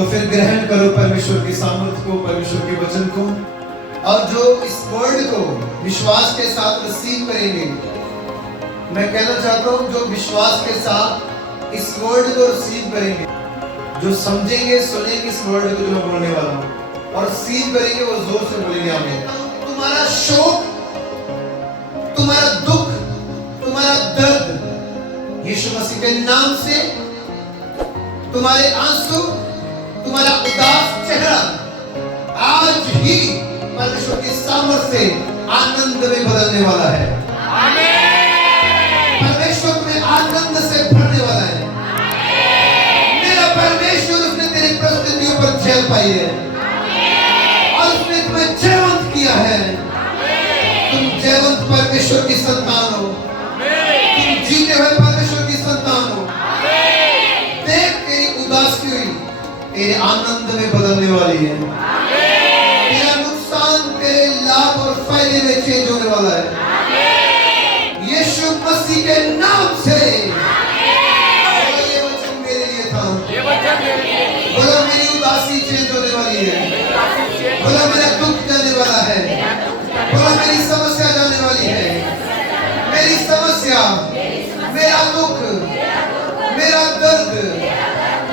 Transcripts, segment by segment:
तो फिर ग्रहण करो परमेश्वर की सामर्थ को, परमेश्वर के वचन को, और जो इस वर्ड को विश्वास के साथ रिसीव करेंगे। मैं कहना चाहता हूँ जो विश्वास के साथ इस वर्ड को रिसीव करेंगे, जो समझेंगे सुनेंगे इस वर्ड को जो मैं बोलने वाला हूँ और रिसीव करेंगे, वो जोर से बोलेंगे आमीन। तुम्हारा शोक, तुम्हारा दुख, तुम्हारा दर्द यीशु मसीह के नाम से, तुम्हारे आंसू, तुम्हारा उदास चेहरा आज ही परमेश्वर की सामर्थ से आनंद में बदलने वाला है। आमीन। परमेश्वर तुम्हें आनंद से भरने वाला है। आमीन। मेरा परमेश्वर उसने तेरी परिस्थितियों पर जय पाई है। आमीन। और उसने तुम्हें जयवंत किया है। आमीन। तुम जयवंत परमेश्वर की संतान हो। आमीन। तुम जीते हुए परमेश्वर की संतान हो। आमीन। देख तेरी उदासी हुई तेरे आनंद में बदलने वाली है। तेरा नुकसान तेरे लाभ और फायदे में चेंज होने वाला है। यीशु मसीह के नाम से। ये वचन मेरे लिए था। बोला मेरी उदासी चेंज होने वाली है। बोला मेरा दुख जाने वाला है। बोला मेरी समस्या जाने वाली है। मेरी समस्या, मेरा दुख, मेरा दर्द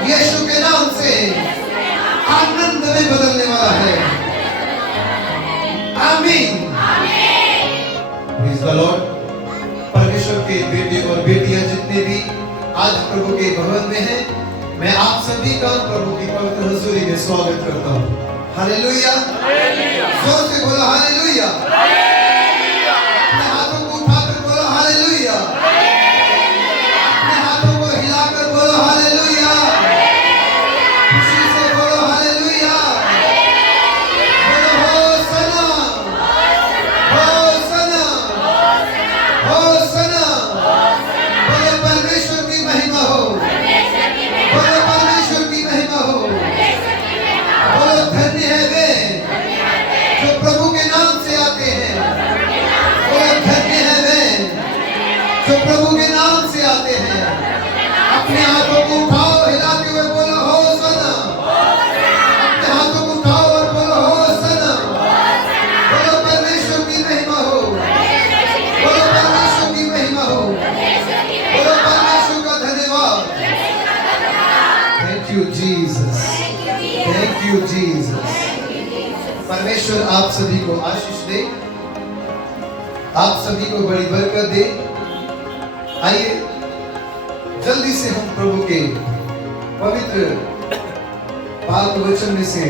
यीशु के नाम से आनंद में बदलने वाला है। आमीन। Praise the Lord. परमेश्वर के बेटे और बेटियां जितने भी आज प्रभु के भवन में हैं, मैं आप सभी का प्रभु की पवित्र हुजूरी में स्वागत करता हूँ। हालेलुया। जोर से बोलो हालेलुया। अपने हाथों को उठाकर बोलो हालेलुया। अपने हाथों को हिलाकर बोलो हालेलुया। खुशी से बोलो हालेलुया। बोलो होसना, होसना, होसना। बोलो परमेश्वर की महिमा हो। बोलो परमेश्वर की महिमा हो। बोलो धन्य है वे जो प्रभु के नाम से आते हैं। बोलो धन्य है वे जो प्रभु के नाम से आते हैं। अपने हाथों को उठाओ हिलाते हुए बोलो होसना। अपने हाथों को उठाओ और बोलो होसना। बोलो परमेश्वर की महिमा हो। बोलो परमेश्वर की महिमा हो। बोलो परमेश्वर का धन्यवाद। Thank you Jesus. Thank you Jesus. परमेश्वर आप सभी को आशीष दे, आप सभी को बड़ी बरकत दे। आइए जल्दी से हम प्रभु के पवित्र पाक वचन में से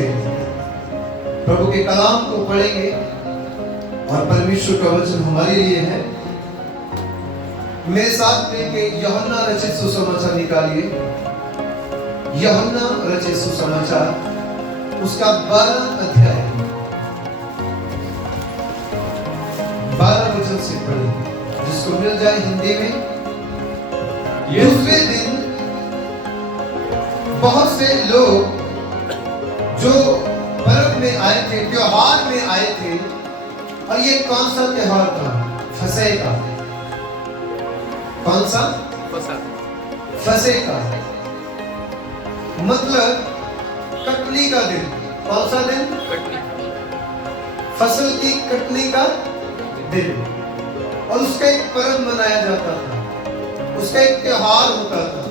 प्रभु के कलाम को पढ़ेंगे और परमेश्वर का वचन हमारे लिए है। मेरे साथ लेके यूहन्ना रचित सुसमाचार निकालिए। यूहन्ना रचित सुसमाचार उसका 12 अध्याय 12 वचन से पढ़ेंगे, जिसको मिल जाए हिंदी में। दूसरे दिन बहुत से लोग जो पर्व में आए थे, त्योहार में आए थे, और ये कौन सा त्योहार था? फसह का। कौन सा? फसह का मतलब कटनी का दिन। कौन सा दिन? फसल की कटनी का दिन। और उसका एक पर्व मनाया जाता था, उसका एक त्योहार होता था।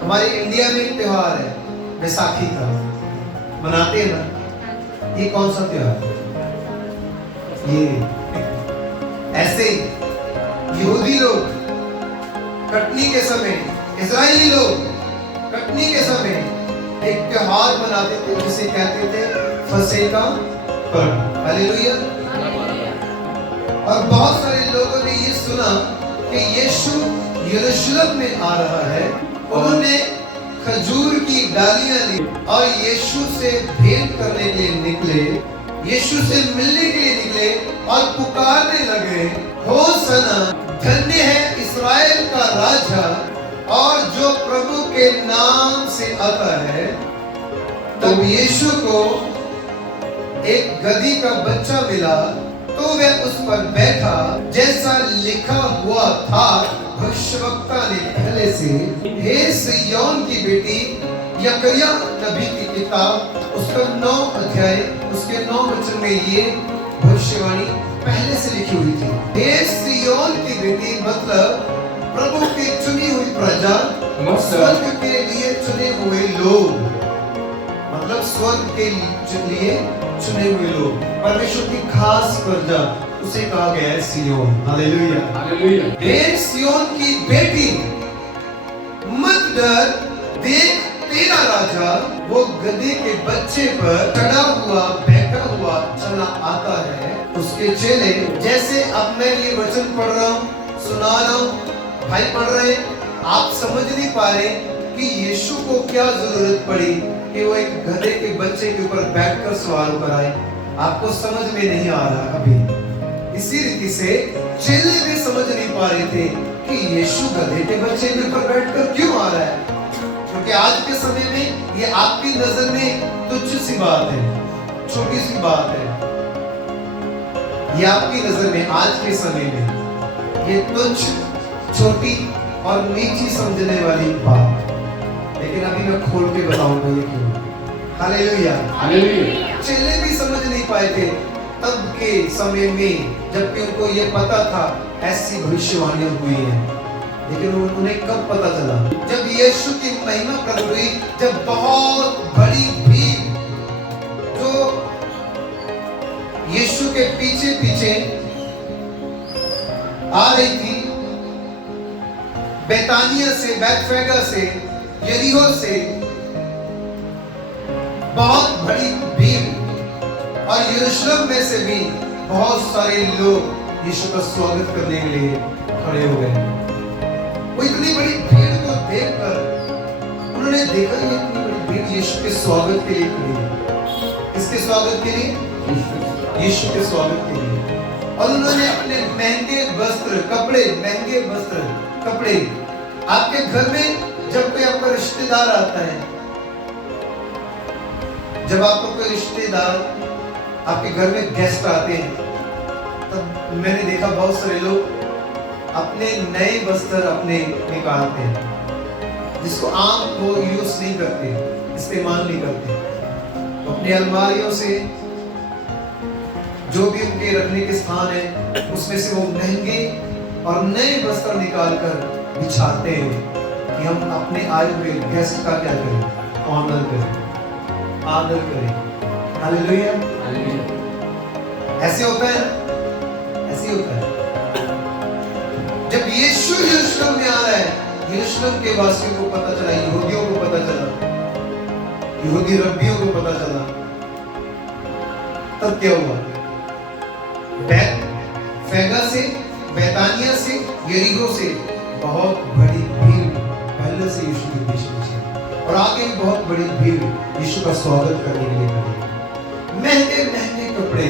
हमारे इंडिया में एक त्योहार है बैसाखी का, मनाते हैं ना। ये कौन सा त्योहार है? ये ऐसे यहूदी लोग कटनी के समय, इजरायली लोग कटनी के समय एक त्योहार मनाते थे जिसे कहते थे फसह का पर्व। हालेलुया। और बहुत सारे लोगों ने ये सुना कि यीशु यरूशलेम में आ रहा है। उन्होंने खजूर की डालियां ली और यीशु से भेंट करने के लिए निकले, यीशु से मिलने के लिए निकले और पुकारने लगे, होसना, धन्य है इस्राएल का राजा और जो प्रभु के नाम से आता है। तब यीशु को एक गधी का बच्चा मिला तो वह उस पर बैठा, जैसा लिखा हुआ था भविष्यवक्ता ने पहले से, हे सिय्योन की बेटी यकरिया नबी की किताब उसका 9 अध्याय उसके 9 वचन में ये भविष्यवाणी पहले से लिखी हुई थी। हे सिय्योन की बेटी, मतलब प्रभु की चुनी हुई प्रजा, स्वर्ग के लिए चुने हुए लोग, मतलब स्वर्ग के लिए चुने हुए लोग, परमेश्वर की खास प्रजा, उसे कहा गया है सिय्योन। Hallelujah, hallelujah. हे सिय्योन की बेटी, मत डर, देख तेरा राजा वो गधे के बच्चे पर चढ़ा हुआ बैठा हुआ चला आता है। उसके चेले, जैसे अब मैं ये वचन पढ़ रहा हूँ, सुना रहा हूँ, भाई पढ़ रहे, आप समझ नहीं पा रहे कि यीशु को क्या जरूरत पड़ी कि वो एक गधे के बच्चे के ऊपर बैठकर सवाल पर आए। आपको समझ में नहीं आ रहा अभी। इसी रीति से चेले भी समझ नहीं पा रहे थे कि यीशु गधे के बच्चे के ऊपर बैठकर क्यों आ रहा है, क्योंकि आज के समय में ये आपकी नजर में तुच्छ सी बात है, छोटी सी बात है। ये आपकी नजर में आज के समय में ये तुच्छ, छोटी और नीची समझने वाली बात, लेकिन अभी मैं खोल के बताऊंगा ये क्यों। Hallelujah, hallelujah. चेले भी समझ नहीं पाए थे तब के समय में, जबकि उनको ये पता था ऐसी भविष्यवाणियां हुई हैं, लेकिन उन्हें कब पता चला? जब यीशु की महिमा प्रकट हुई, जब बहुत बड़ी भीड़ जो यीशु के पीछे पीछे आ रही थी, बेतानिया से, बैतफेगा से, यरीहो से बहुत बड़ी भीड़, और यरूशलेम में से भी बहुत सारे लोग यीशु का स्वागत करने के लिए खड़े हो गए। वो इतनी बड़ी भीड़ को देखकर उन्होंने देखा ये इतनी बड़ी भीड़ यीशु के स्वागत के लिए खड़ी है। किसके स्वागत के लिए? यीशु के स्वागत के लिए। और उन्होंने अपने महंगे वस्त्र, कपड़े, महंगे वस्त्र, कपड़े, आपके घर में जब कोई आपका रिश्तेदार आता है, जब आपको कोई रिश्तेदार आपके घर में गेस्ट आते हैं, तब मैंने देखा बहुत सारे लोग अपने नए वस्त्र अपने निकालते हैं, जिसको आम वो यूज नहीं करते, इस्तेमाल नहीं करते, तो अपनी अलमारियों से जो भी उनके रखने के स्थान है उसमें से वो महंगे और नए वस्त्र निकालकर बिछाते हैं कि हम अपने आए हुए गेस्ट का क्या करें? ऑनर करें, आदर करें। हालेलुया, ऐसे होता है, ऐसे होता है। जब यीशु यरूशलेम में आ रहा है, यरूशलेम के वासियों को पता चला, यहूदियों को पता चला, यहूदी रब्बियों को पता चला, तब क्या हुआ? बैतफेगा से, बैतानिया से, यरीहो से बहुत बड़ी भीड़ पहले से यीशु के पीछे, और आगे भी बहुत बड़ी भीड़ यीशु का स्वागत करने के लिए खड़ी। महंगे महंगे कपड़े,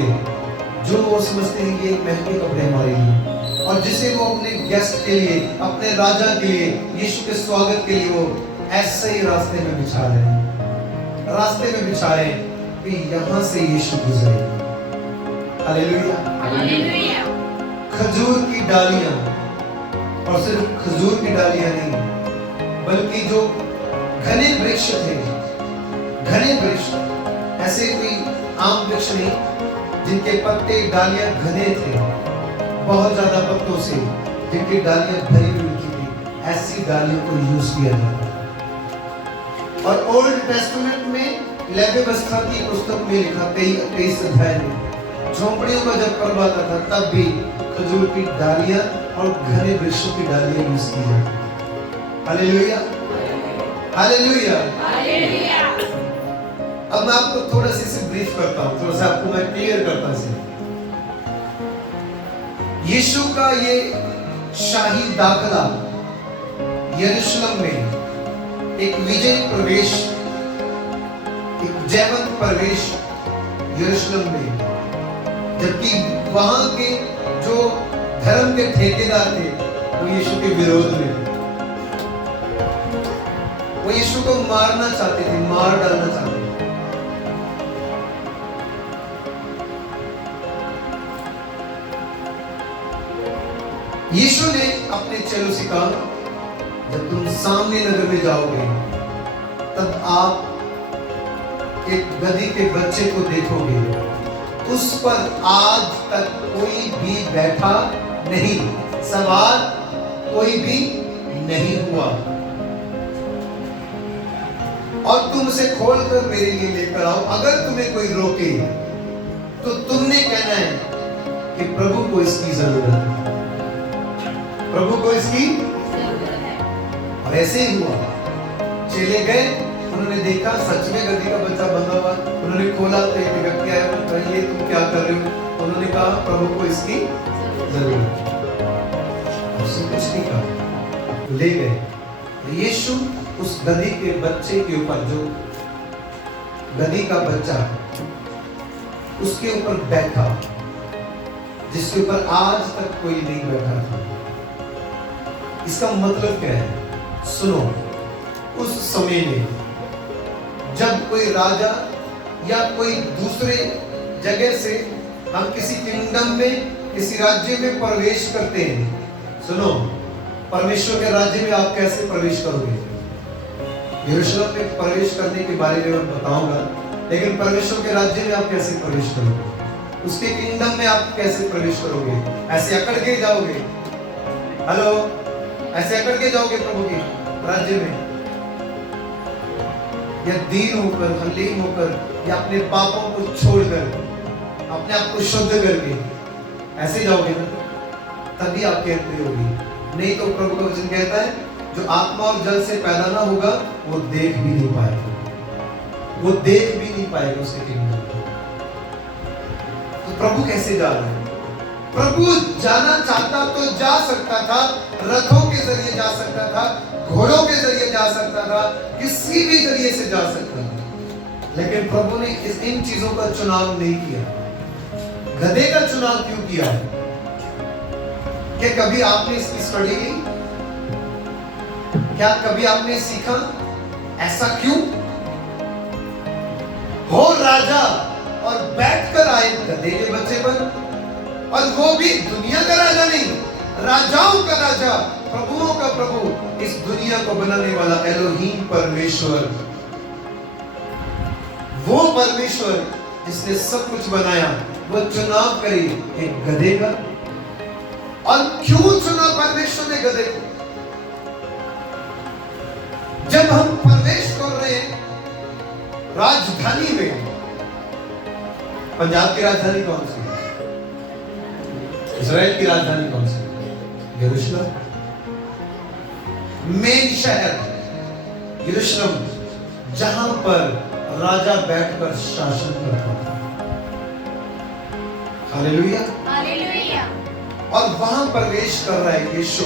जो वो समझते हैं ये महंगे कपड़े हमारे लिए, और जिसे वो अपने गेस्ट के लिए, अपने राजा के लिए, यीशु के स्वागत के लिए वो ऐसे ही रास्ते में बिछा रहे हैं, रास्ते में बिछा रहे हैं कि यहाँ से यीशु गुजरे। Hallelujah, hallelujah. खजूर की डालियां, और सिर्फ खजूर की डालियां नहीं, बल्कि जो घने वृक्ष थे, घने वृक्ष, ऐसे कोई आम वृक्ष नहीं, जिनके पत्ते, डालियां घने थे, बहुत ज्यादा पत्तों से, जिनकी डालियां भरी हुई थी, ऐसी डालियों को यूज किया जाता। और ओल्ड टेस्टामेंट में लेवी व्यवस्था की पुस्तक में लिखा 23 अध्याय में, झोंपड़ियों का जब पर्व आता था तब भी खजूर की डालियां और घने वृक्षों की डालियां यूज की जाती। Hallelujah, hallelujah, hallelujah. अब मैं आपको थोड़ा सा इसे ब्रीफ करता हूं, थोड़ा सा आपको मैं क्लियर करता हूं। यीशु का ये शाही दाखिला यरूशलेम में एक विजय प्रवेश, एक जयवंत प्रवेश यरूशलेम में, जबकि वहां के जो धर्म के ठेकेदार थे वो यीशु के विरोध में, वो यीशु को मारना चाहते थे, मार डालना चाहते थे। यीशु ने अपने चेलों से कहा, जब तुम सामने नगर में जाओगे तब आप एक गधी के बच्चे को देखोगे, उस पर आज तक कोई भी बैठा नहीं, सवार कोई भी नहीं हुआ, और तुम उसे खोलकर मेरे लिए लेकर आओ। अगर तुम्हें कोई रोके तो तुमने कहना है कि प्रभु को इसकी जरूरत है, प्रभु को इसकी जरूरत है। और ऐसे ही हुआ, चले गए, उन्होंने देखा सच में गधी का बच्चा बंधा हुआ, उन्होंने खोला तो एक व्यक्ति आया, ये तुम क्या कर रहे हो? उन्होंने कहा प्रभु को इसकी जरूरत है। उसने कुछ नहीं कहा, ले गए। यीशु उस गधी के बच्चे के ऊपर, जो गधी का बच्चा उसके ऊपर बैठा, जिसके ऊपर आज तक कोई नहीं बैठा था। इसका मतलब क्या है? सुनो, उस समय में जब कोई राजा या कोई दूसरे जगह से हम किसी किंगडम में, किसी राज्य में प्रवेश करते हैं, सुनो, परमेश्वर के राज्य में आप कैसे प्रवेश करोगे? यरूशलेम में प्रवेश करने के बारे में मैं बताऊंगा, लेकिन परमेश्वर के राज्य में आप कैसे प्रवेश करोगे? उसके किंगडम में आप कैसे प्रवेश करोगे? ऐसे अकड़ के जाओगे? हेलो, ऐसे अकड़ के जाओगे प्रभु के राज्य में? या दीन होकर, हलीम होकर, या अपने पापों को छोड़कर, अपने आप को शुद्ध करके ऐसे जाओगे ना, तभी आपकी एंट्री होगी। नहीं तो प्रभु का वचन कहता है, जो आत्मा और जल से पैदा ना होगा वो देख भी नहीं पाएगा, वो देख भी नहीं पाएगा उसके किंगडम को। तो प्रभु कैसे जा रहा है? प्रभु जाना चाहता तो जा सकता था, रथों के जरिए जा सकता था, घोड़ों के जरिए जा सकता था, किसी भी जरिए से जा सकता था, लेकिन प्रभु ने इन चीजों का चुनाव नहीं किया। गधे का चुनाव क्यों किया? क्या कभी आपने इसकी स्टडी की? क्या कभी आपने सीखा ऐसा क्यों? हो राजा और बैठकर आए गधे के बच्चे पर, और वो भी दुनिया का राजा नहीं, राजाओं का राजा, प्रभुओं का प्रभु, इस दुनिया को बनाने वाला एलोहीम परमेश्वर, वो परमेश्वर जिसने सब कुछ बनाया, वो चुनाव करे एक गधे का। और क्यों चुना परमेश्वर ने गधे को? जब हम प्रवेश कर रहे हैं राजधानी में, पंजाब की राजधानी कौन सी? इजराइल की राजधानी कौन सी? यरूशलेम। मेन शहर यरूशलेम, जहां पर राजा बैठकर शासन करता था। Hallelujah, hallelujah. और वहां प्रवेश कर रहा है यीशु।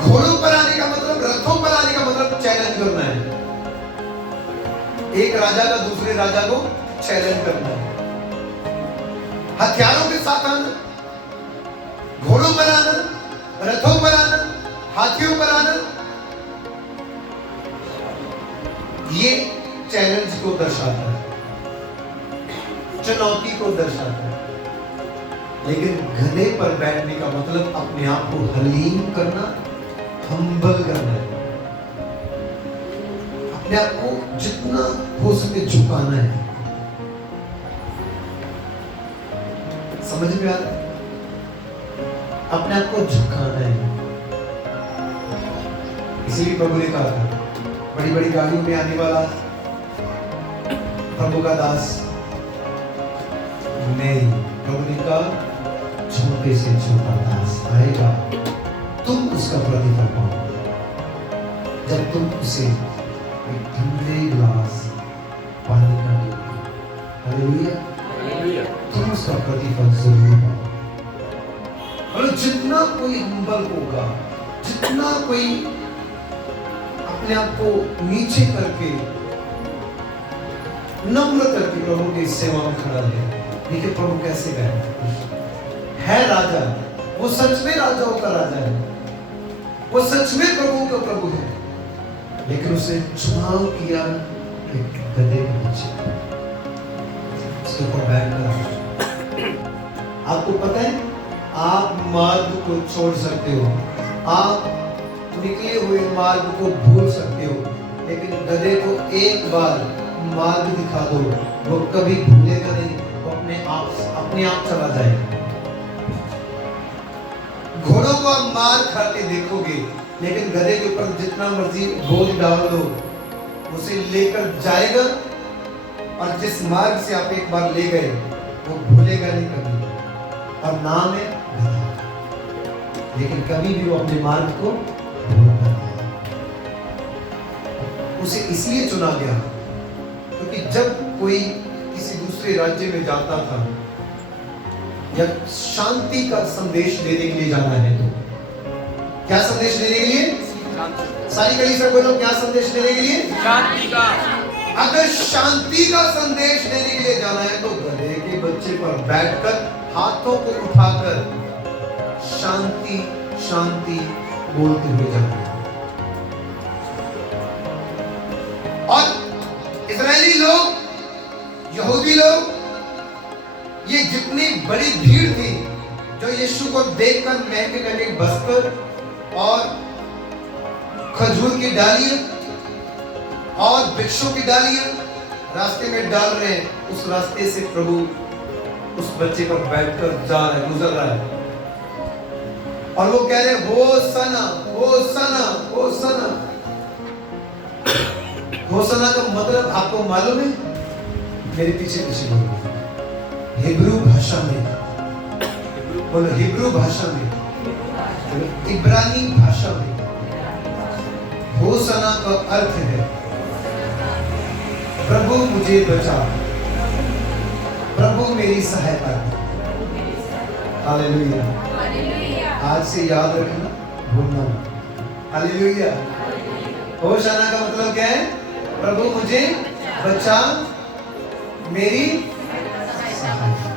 घोड़ों पर आने का मतलब, रथों पर आने का मतलब चैलेंज करना है। एक राजा का दूसरे राजा को चैलेंज करना है, हथियारों के साथ आना, घोड़ों पर आना, रथों पर आना, हाथियों पर आना, ये चैलेंज को दर्शाता है, चुनौती को दर्शाता है। लेकिन गधे पर बैठने का मतलब अपने आप को हलीम करना, हम्बल करना है, अपने आप को जितना हो सके झुकाना है। समझ में आ रहा है? अपने आप को झुकाना है। इसीलिए प्रभु ने कहा था, बड़ी बड़ी गाड़ियों में आने वाला प्रभु का दास नहीं, प्रभु ने कहा छोटे से छोटा दास आएगा, तुम उसका प्रतिफल पाओगे जब तुम उसे एक ठंडे गिलास पानी का दोगे। हालेलुया, तुम उसका प्रतिफल जरूर पाओगे। और जितना कोई हम्बल होगा, जितना कोई अपने आप को नीचे करके, नम्र करके प्रभु की सेवा में खड़ा है, देखिए प्रभु कैसे है राजा। वो सच में राजाओं का राजा है, वो सच में प्रभु का प्रभु है, लेकिन उसे चुनाव किया एक गधे के बच्चे, उसके ऊपर बैठकर। आपको पता है, आप मार्ग को छोड़ सकते हो, आप निकले हुए मार्ग को भूल सकते हो, लेकिन गधे को एक बार मार्ग दिखा दो, वो कभी भूलेगा नहीं, वो अपने आप चला जाएगा। घोड़ों को आप मार खाते देखोगे, लेकिन गधे के ऊपर जितना मर्जी बोझ डाल दो, उसे लेकर जाएगा, और जिस मार्ग से आप एक बार ले गए वो भूलेगा नहीं कभी, और नाम है गधा। लेकिन कभी भी वो अपने मार्ग को भूलता नहीं। उसे इसलिए चुना गया क्योंकि जब कोई किसी दूसरे राज्य में जाता था या शांति का संदेश देने के लिए जाना है, तो क्या संदेश देने के लिए? सारी कड़ी से बोलो, क्या संदेश देने के लिए? शांति का। अगर शांति का संदेश देने के लिए जाना है तो गधे के बच्चे पर बैठकर हाथों को उठाकर शांति शांति बोलते हुए जाना है। और इजरायली लोग, यहूदी लोग, ये जितनी बड़ी भीड़ थी जो यीशु को देखकर महके महके बस्तर और खजूर की डालियां और वृक्षों की डालियां रास्ते में डाल रहे हैं, उस रास्ते से प्रभु उस बच्चे पर बैठकर जा रहा है, गुजर रहा है, और वो कह रहे हैं होसना होसना होसना। होसना का मतलब आपको मालूम है? मेरे पीछे पीछे बोलो। हिब्रू भाषा में बोलो, हिब्रू भाषा में, इब्रानी भाषा में होसना का अर्थ है प्रभु मुझे बचा, प्रभु मेरी सहायता कर। हालेलुया। आज से याद रखना, भूलना मत। हालेलुया। होशाना का मतलब क्या है? प्रभु मुझे बचा, मेरी सहायता।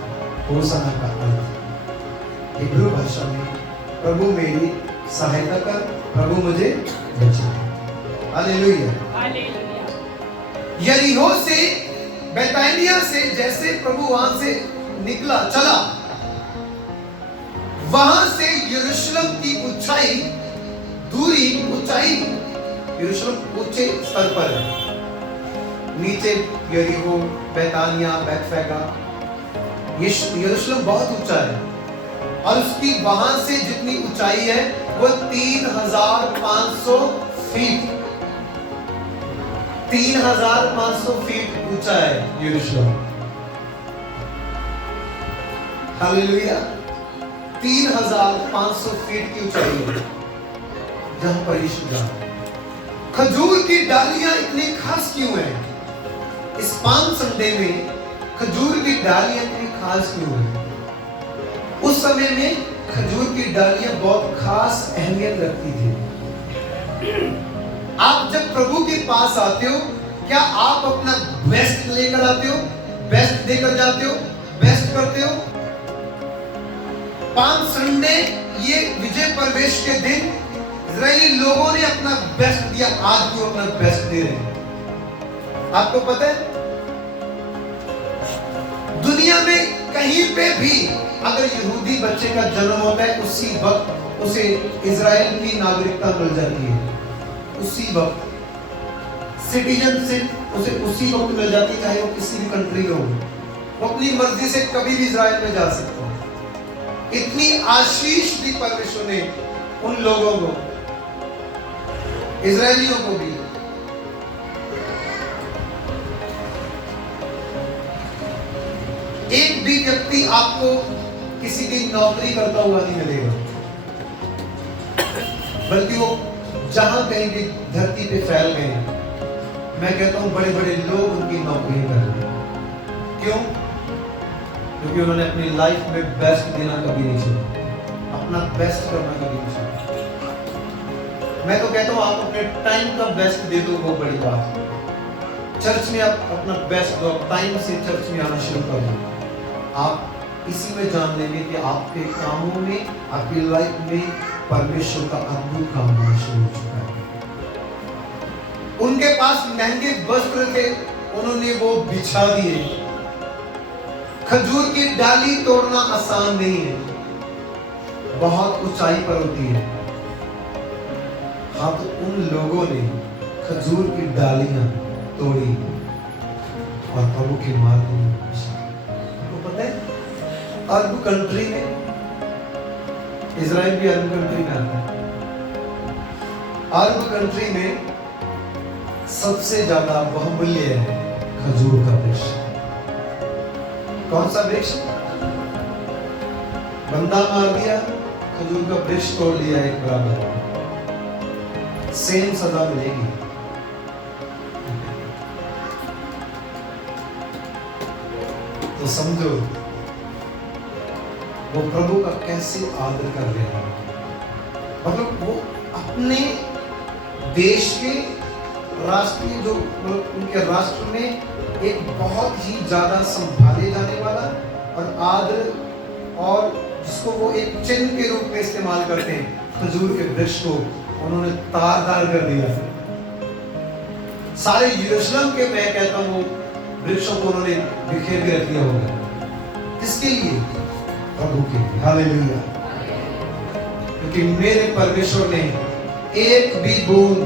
होशाना का अर्थ हिब्रू भाषा में प्रभु मेरी सहायता कर, प्रभु मुझे बचा। हालेलुया। यरीहो से, बैतानिया से जैसे प्रभु वहां से निकला, चला, वहां से यरूशलेम की ऊंचाई, दूरी, ऊंचाई, यरूशलेम ऊंचे स्तर पर है। नीचे यरीहो, बैतानिया, बैतफैगा, यरूशलेम बहुत ऊंचा है, और उसकी वहां से जितनी ऊंचाई है वो 3500 फीट, 3500 फीट ऊंचा है यरूशलेम। हालेलुया। 3500 फीट की ऊंचाई है जहां पर यीशु जा। खजूर की डालियां इतनी खास क्यों है? इस पाम संडे में खजूर की डालियां इतनी खास क्यों है? उस समय में खजूर की डालियां बहुत खास अहमियत रखती थी। आप जब प्रभु के पास आते हो, क्या आप अपना बेस्ट लेकर आते हो, बेस्ट देकर जाते हो, बेस्ट करते हो? पाम संडे, ये विजय प्रवेश के दिन इजरायली लोगों ने अपना बेस्ट दिया। आज भी अपना बेस्ट दे रहे हैं। आपको पता है, दुनिया में कहीं पे भी अगर यहूदी बच्चे का जन्म होता है, उसी वक्त उसे इजराइल की नागरिकता मिल जाती है। उसी वक्त सिटीजनशिप उसे उसी वक्त मिल जाती है, चाहे वो किसी भी कंट्री में हो। वो अपनी मर्जी से कभी भी इजराइल में जा सकता है। इतनी आशीष दी परमेश्वर ने उन लोगों को, इजरायलियों को भी। एक भी व्यक्ति आपको किसी की नौकरी करता हुआ नहीं मिलेगा, बल्कि वो जहां कहीं भी धरती पे फैल गए, मैं कहता हूं बड़े बड़े लोग उनकी नौकरी कर रहे हैं। क्यों? क्योंकि उन्होंने अपनी लाइफ में बेस्ट देना कभी नहीं छोड़ा, अपना बेस्ट करना कभी नहीं छोड़ा। मैं तो कहता हूं आप अपने टाइम का बेस्ट दे दो, वो बड़ी बात है। चर्च में आप अपना बेस्ट दो, टाइम से चर्च में आना शुरू कर दो। आप इसी में जान लेंगे कि आपके कामों में, आपकी लाइफ में परमेश्वर का अद्भुत काम होना शुरू हो चुका है। उनके पास महंगे वस्त्र थे, उन्होंने वो बिछा दिए। खजूर की डाली तोड़ना आसान नहीं है, बहुत ऊंचाई पर होती है। हाँ, तो उन लोगों ने खजूर की डालियां तोड़ी और प्रभु के मार्ग में आपको पता है अरब कंट्री में, इजराइल भी अरब कंट्री में आता है, अरब कंट्री में सबसे ज्यादा बहुमूल्य है खजूर का वृक्ष। कौन सा वृक्ष? बंदा मार दिया, खजूर का वृक्ष तोड़ लिया, एक बराबर सेम सजा मिलेगी। तो समझो वो प्रभु का कैसे आदर कर रहे हैं। मतलब वो अपने देश के राष्ट्रीय जो उनके राष्ट्र में एक बहुत ही ज्यादा संभाले जाने वाला और आदर और जिसको वो एक चिन्ह के रूप में इस्तेमाल करते हैं, खजूर के वृक्ष को उन्होंने तार-तार कर दिया। सारे यरूशलेम के, मैं कहता हूँ, वृक्षों को उन्होंने बिखेर के रख दिया होगा। किसके लिए? प्रभु के लिए। हालेलुया। क्योंकि मेरे परमेश्वर ने एक भी बूंद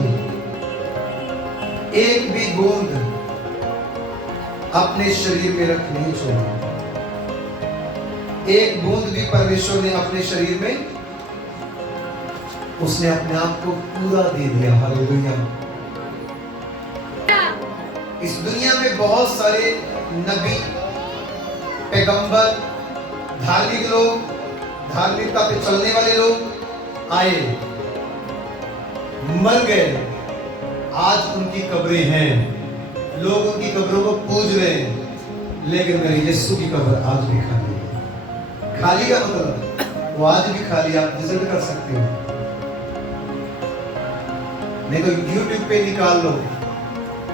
अपने शरीर में रख नहीं छोड़ा। एक बूंद भी परमेश्वर ने अपने शरीर में, उसने अपने आप को पूरा दे दिया। हालेलुया। इस दुनिया में बहुत सारे नबी, पैगंबर, धार्मिक लोग, धार्मिकता पे चलने वाले लोग आए, मर गए, आज उनकी कब्रें हैं, लोग उनकी कब्रों को पूज रहे हैं, लेकिन मेरे यीशु की कब्र आज भी खाली है। खाली का मतलब वो आज भी खाली, आप विजिट कर सकते हो। नहीं तो YouTube पे निकाल लो,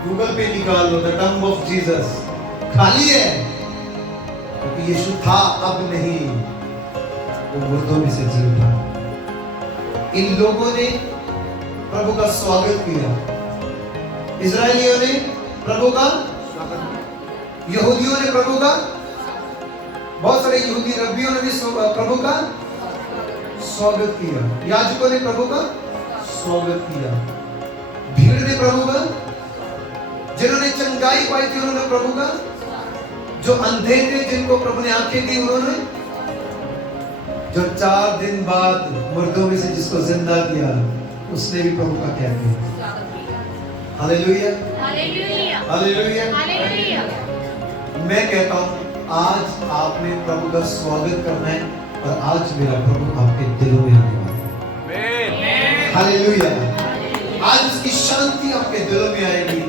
गूगल पे निकाल लो, द टम्ब ऑफ जीसस, खाली है। क्योंकि यीशु था, अब नहीं, वो मुर्दों में से जी उठा। इन लोगों ने प्रभु का स्वागत किया, इजरायलियों ने प्रभु का, यहूदियों ने प्रभु का, बहुत सारे यहूदी रब्बियों ने भी प्रभु का स्वागत किया, याजकों ने प्रभु का स्वागत किया, भीड़ ने प्रभु का, जिन्होंने चंगाई पाई थी उन्होंने प्रभु का, जो अंधे थे जिनको प्रभु ने आंखें दी उन्होंने, जो 4 दिन बाद मुर्दों में से जिसको जिंदा किया उसने भी प्रभु का क्या किया। Hallelujah, hallelujah, hallelujah, hallelujah. मैं कहता हूँ आज आपने प्रभु का स्वागत करना है और आज मेरा प्रभु आपके दिलों में आने वाला है। हालेलुया। आज उसकी शांति आपके दिलों में आएगी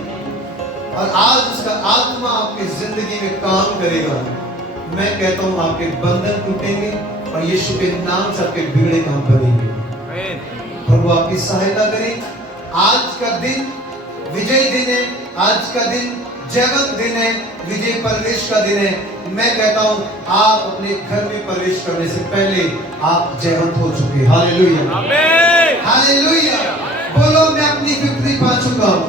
और आज उसका आत्मा आपकी जिंदगी में काम करेगा। मैं कहता हूँ आपके बंधन टूटेंगे और यीशु के नाम से आपके बिगड़े काम बनेंगे। प्रभु आपकी सहायता करे। आज का दिन विजय दिन है, आज का दिन जयवंत दिन है, विजय प्रवेश का दिन है। मैं कहता हूँ आप अपने घर में प्रवेश करने से पहले आप जयवंत हो चुके हैं। Hallelujah, hallelujah. बोलो मैं अपनी विक्ट्री पा चुका हूँ।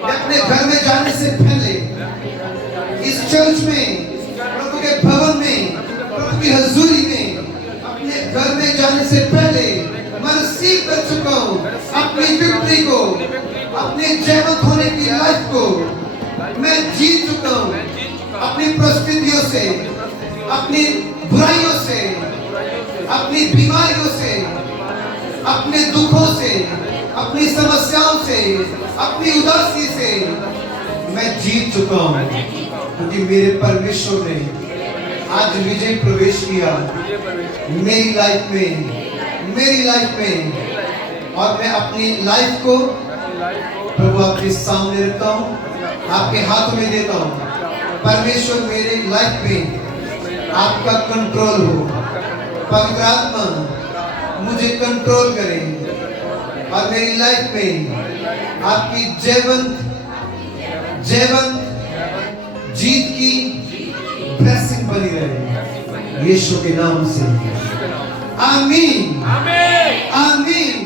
मैं अपने घर में जाने से पहले इस चर्च में, प्रभु के भवन में, प्रभु की हजूरी में, अपने घर में जाने से पहले मैं रिसीव कर चुका हूँ अपनी विक्ट्री को, अपने जयवंत होने की लाइफ को मैं जीत चुका हूँ। अपनी परिस्थितियों से, अपनी बुराइयों से, अपनी बीमारियों से, अपने दुखों से, अपनी समस्याओं से, अपनी उदासी से मैं जीत चुका हूँ, क्योंकि मेरे परमेश्वर ने आज विजय प्रवेश किया मेरी लाइफ में, और मैं अपनी लाइफ को प्रभु आपके सामने रखता हूँ, आपके हाथों में देता हूँ। परमेश्वर मेरे लाइफ में आपका कंट्रोल हो, पवित्र आत्मा मुझे कंट्रोल करे और मेरी लाइफ में आपकी जयवंत जीत की ब्लेसिंग बनी रहे, यीशु के नाम से। आमीन, आमीन, आमीन।